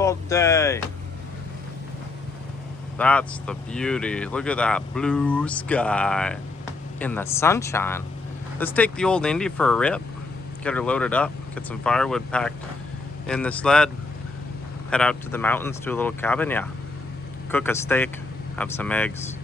beautiful day. That's the beauty. Look at that blue sky in the sunshine. Let's take the old Indy for a rip, get her loaded up, get some firewood packed in the sled, head out to the mountains to a little cabin, yeah. Cook a steak, have some eggs.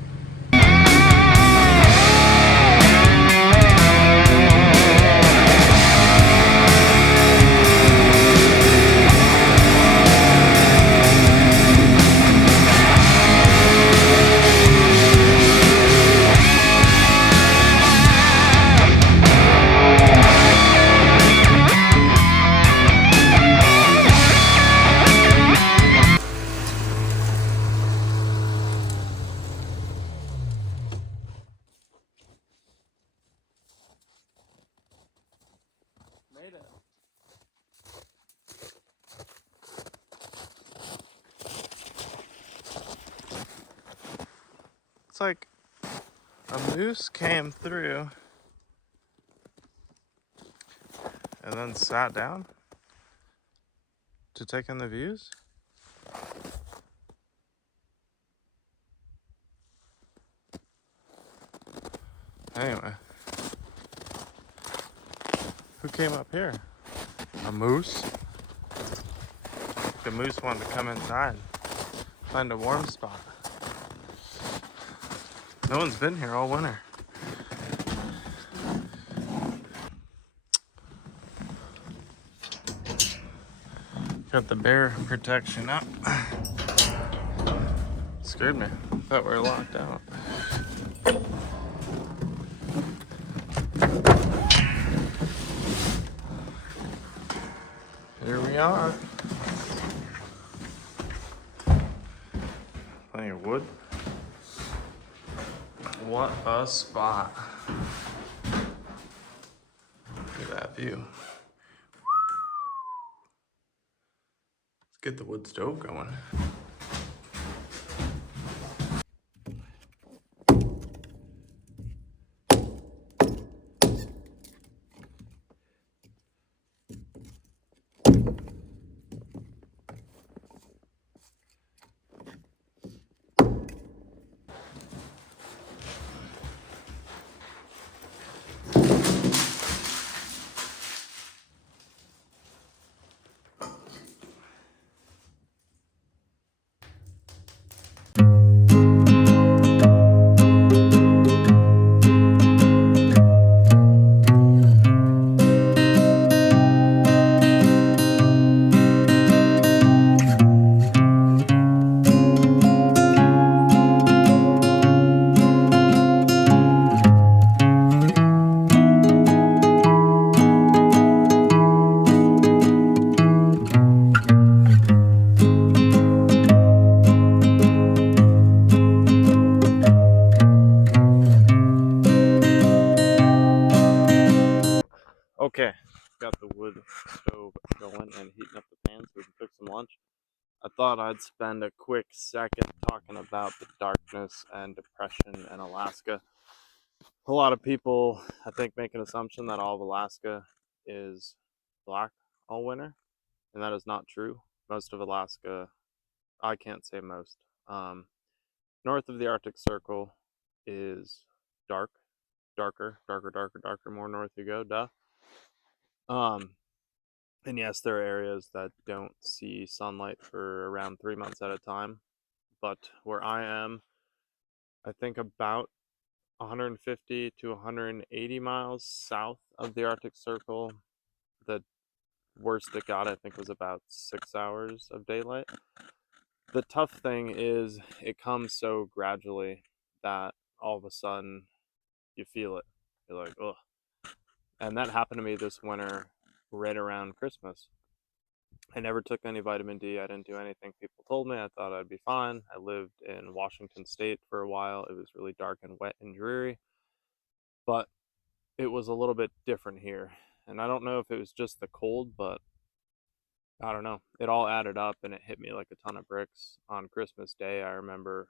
Made it. It's like a moose came through and then sat down to take in the views. Anyway, who came up here? A moose? The moose wanted to come inside, find a warm spot. No one's been here all winter. Got the bear protection up. Scared me. Thought we were locked out. Here we are. Plenty of wood. What a spot. Look at that view. Let's get the wood stove going. Okay, got the wood stove going and heating up the pan so we can cook some lunch. I thought I'd spend a quick second talking about the darkness and depression in Alaska. A lot of people, I think, make an assumption that all of Alaska is black all winter, and that is not true. Most of Alaska, I can't say most, north of the Arctic Circle is darker, more north you go, duh. Um, and yes, there are areas that don't see sunlight for around 3 months at a time. But where I am, I think about 150 to 180 miles south of the Arctic Circle, the worst it got, I think, was about 6 hours of daylight. The tough thing is it comes so gradually that all of a sudden you feel it. You're like, ugh. And that happened to me this winter right around Christmas. I never took any vitamin D. I didn't do anything people told me. I thought I'd be fine. I lived in Washington State for a while. It was really dark and wet and dreary, but it was a little bit different here. And I don't know if it was just the cold, but I don't know. It all added up and it hit me like a ton of bricks on Christmas Day. I remember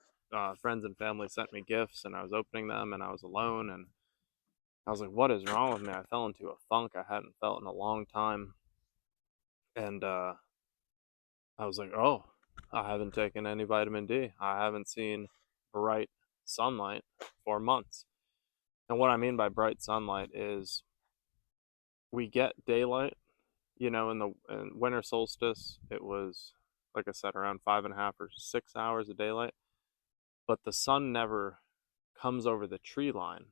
friends and family sent me gifts and I was opening them and I was alone and I was like, what is wrong with me? I fell into a funk I hadn't felt in a long time. And I was like, oh, I haven't taken any vitamin D. I haven't seen bright sunlight for months. And what I mean by bright sunlight is we get daylight, in winter solstice, it was, like I said, around 5.5 or 6 hours of daylight, but the sun never comes over the tree line.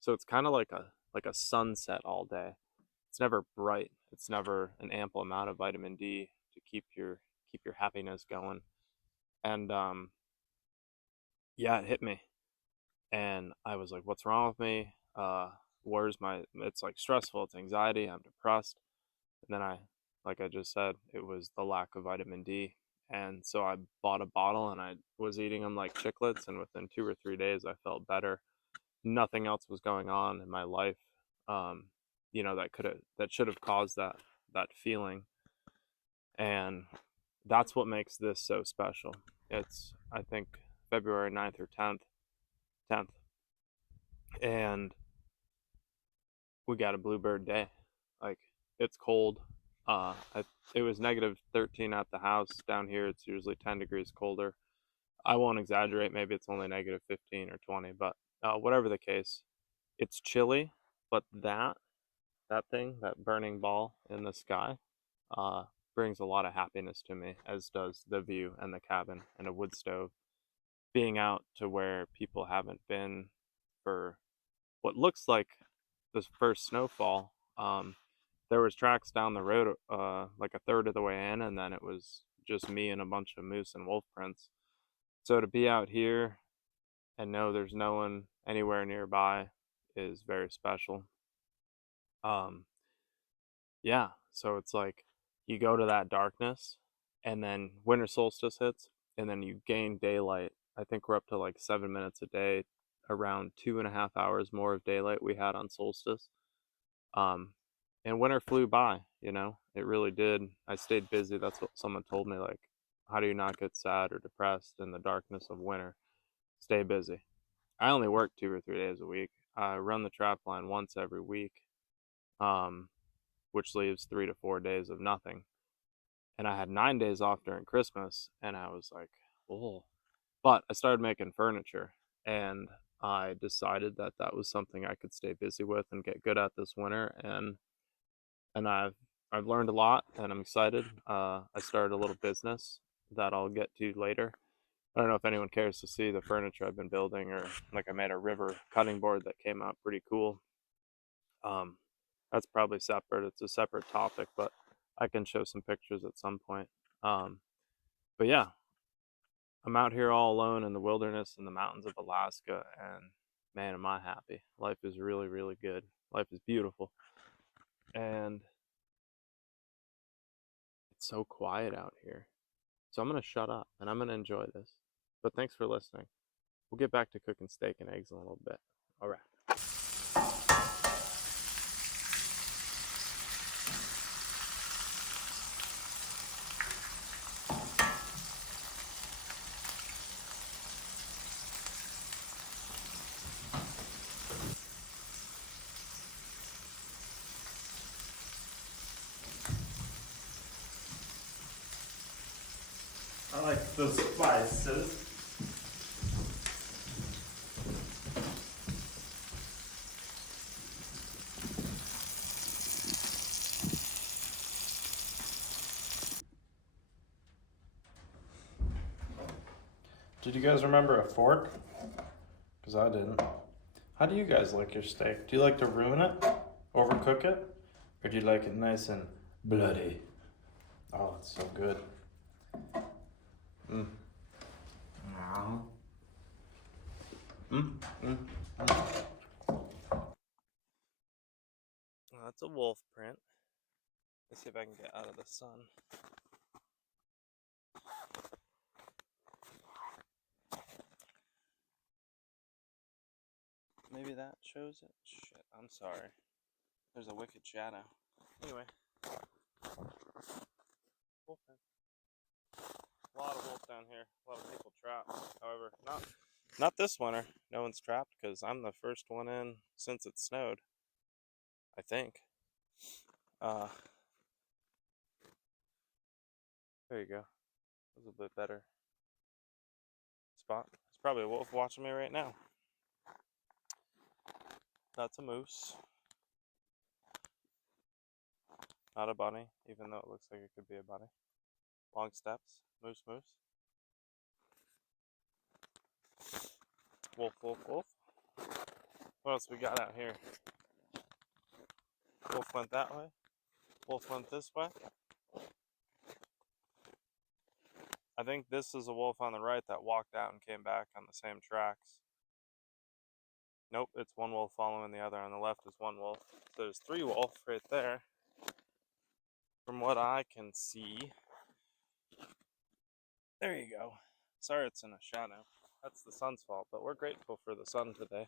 So it's kind of like a sunset all day. It's never bright. It's never an ample amount of vitamin D to keep your happiness going. And yeah, it hit me, and I was like, "What's wrong with me? Where's my? It's like stressful. It's anxiety. I'm depressed." And then like I just said, it was the lack of vitamin D, and so I bought a bottle and I was eating them like chiclets, and within 2 or 3 days, I felt better. Nothing else was going on in my life, um, that should have caused that feeling, and that's what makes this so special. It's, I think, February 9th or 10th, and we got a bluebird day. Like, it's cold. It was -13 at the house. Down here, it's usually 10 degrees colder. I won't exaggerate. Maybe it's only -15 or 20, but whatever the case, it's chilly. But that thing, that burning ball in the sky, uh, brings a lot of happiness to me, as does the view and the cabin and a wood stove. Being out to where people haven't been for what looks like the first snowfall. There was tracks down the road, like a third of the way in, and then it was just me and a bunch of moose and wolf prints. So to be out here and know there's no one anywhere nearby is very special. Um, yeah, so it's like you go to that darkness, and then winter solstice hits, and then you gain daylight. I think we're up to like 7 minutes a day, around 2.5 hours more of daylight we had on solstice. Um, and winter flew by, it really did. I stayed busy. That's what someone told me. Like, how do you not get sad or depressed in the darkness of winter? Stay busy. I only work 2 or 3 days a week. I run the trap line once every week, um, which leaves 3 to 4 days of nothing. And I had 9 days off during Christmas, and I was like, oh. But I started making furniture, and I decided that that was something I could stay busy with and get good at this winter, and I've learned a lot, and I'm excited. I started a little business that I'll get to later. I don't know if anyone cares to see the furniture I've been building, or like I made a river cutting board that came out pretty cool. Um, that's probably separate. It's a separate topic, but I can show some pictures at some point. Um, but yeah, I'm out here all alone in the wilderness in the mountains of Alaska, and man, am I happy. Life is really, really good. Life is beautiful, and it's so quiet out here. So I'm going to shut up and I'm going to enjoy this. But thanks for listening. We'll get back to cooking steak and eggs in a little bit. All right. I like the spices. Did you guys remember a fork? Because I didn't. How do you guys like your steak? Do you like to ruin it? Overcook it? Or do you like it nice and bloody? Oh, it's so good. Mm. Mm. Mm. Mm. Oh, that's a wolf print. Let's see if I can get out of the sun. Maybe that shows it? Shit, I'm sorry. There's a wicked shadow. Anyway. Wolf print. A lot of wolf down here. A lot of people trapped. However, not this winter. No one's trapped because I'm the first one in since it snowed. I think. Uh, there you go. a bit better spot. There's probably a wolf watching me right now. That's a moose. Not a bunny, even though it looks like it could be a bunny. Long steps. Moose, moose. Wolf, wolf, wolf. What else we got out here? Wolf went that way. Wolf went this way. I think this is a wolf on the right that walked out and came back on the same tracks. Nope, it's one wolf following the other. On the left is one wolf. So there's three wolf right there. From what I can see. There you go. Sorry it's in a shadow. That's the sun's fault, but we're grateful for the sun today.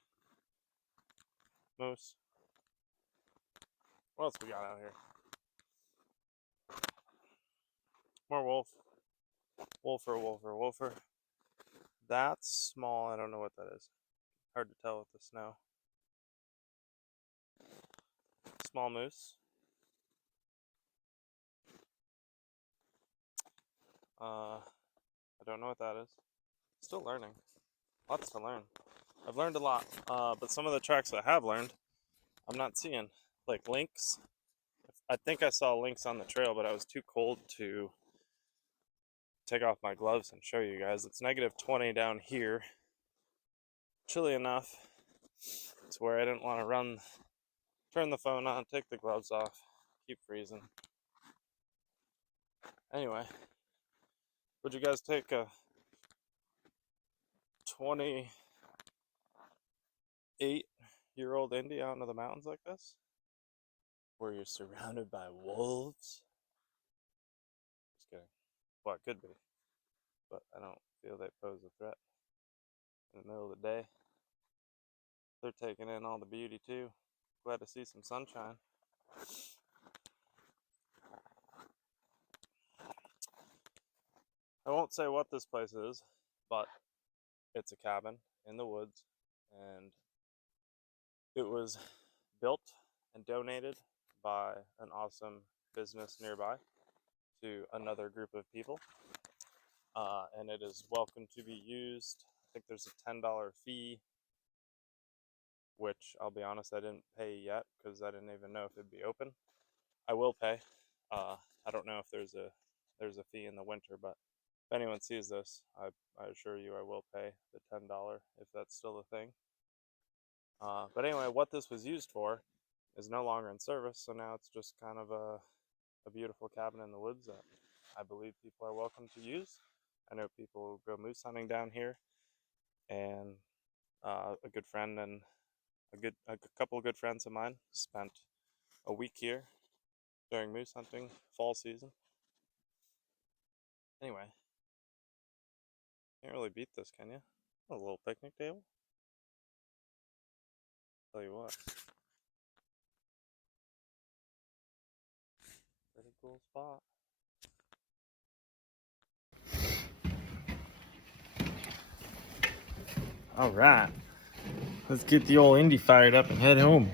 Moose. What else we got out here? More wolf. Wolfer, wolfer, wolfer. That's small. I don't know what that is. Hard to tell with the snow. Small moose. I don't know what that is. Still learning. Lots to learn. I've learned a lot, but some of the tracks I have learned, I'm not seeing. Like lynx. I think I saw lynx on the trail, but I was too cold to take off my gloves and show you guys. It's -20 down here. Chilly enough to where I didn't want to turn the phone on, take the gloves off, keep freezing. Anyway, would you guys take a 28-year-old Indy out into the mountains like this? Where you're surrounded by wolves? Just kidding. Well, it could be. But I don't feel they pose a threat. In the middle of the day. They're taking in all the beauty too. Glad to see some sunshine. I won't say what this place is, but it's a cabin in the woods, and it was built and donated by an awesome business nearby to another group of people, and it is welcome to be used. I think there's a $10 fee, which I'll be honest, I didn't pay yet because I didn't even know if it'd be open. I will pay. I don't know if there's a fee in the winter, but if anyone sees this, I assure you I will pay the $10 if that's still a thing. But anyway, what this was used for is no longer in service, so now it's just kind of a beautiful cabin in the woods that I believe people are welcome to use. I know people go moose hunting down here, and a good friend and a couple of good friends of mine spent a week here during moose hunting fall season. Anyway, can't really beat this, can you? A little picnic table. Tell you what, pretty cool spot. All right, let's get the old Indy fired up and head home.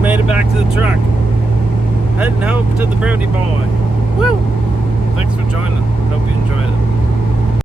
Made it back to the truck. Heading home to the Brody boy.